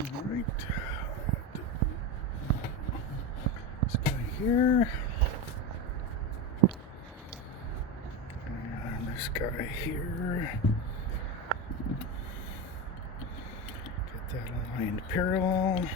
Alright. This guy here. And this guy here. Get that aligned parallel.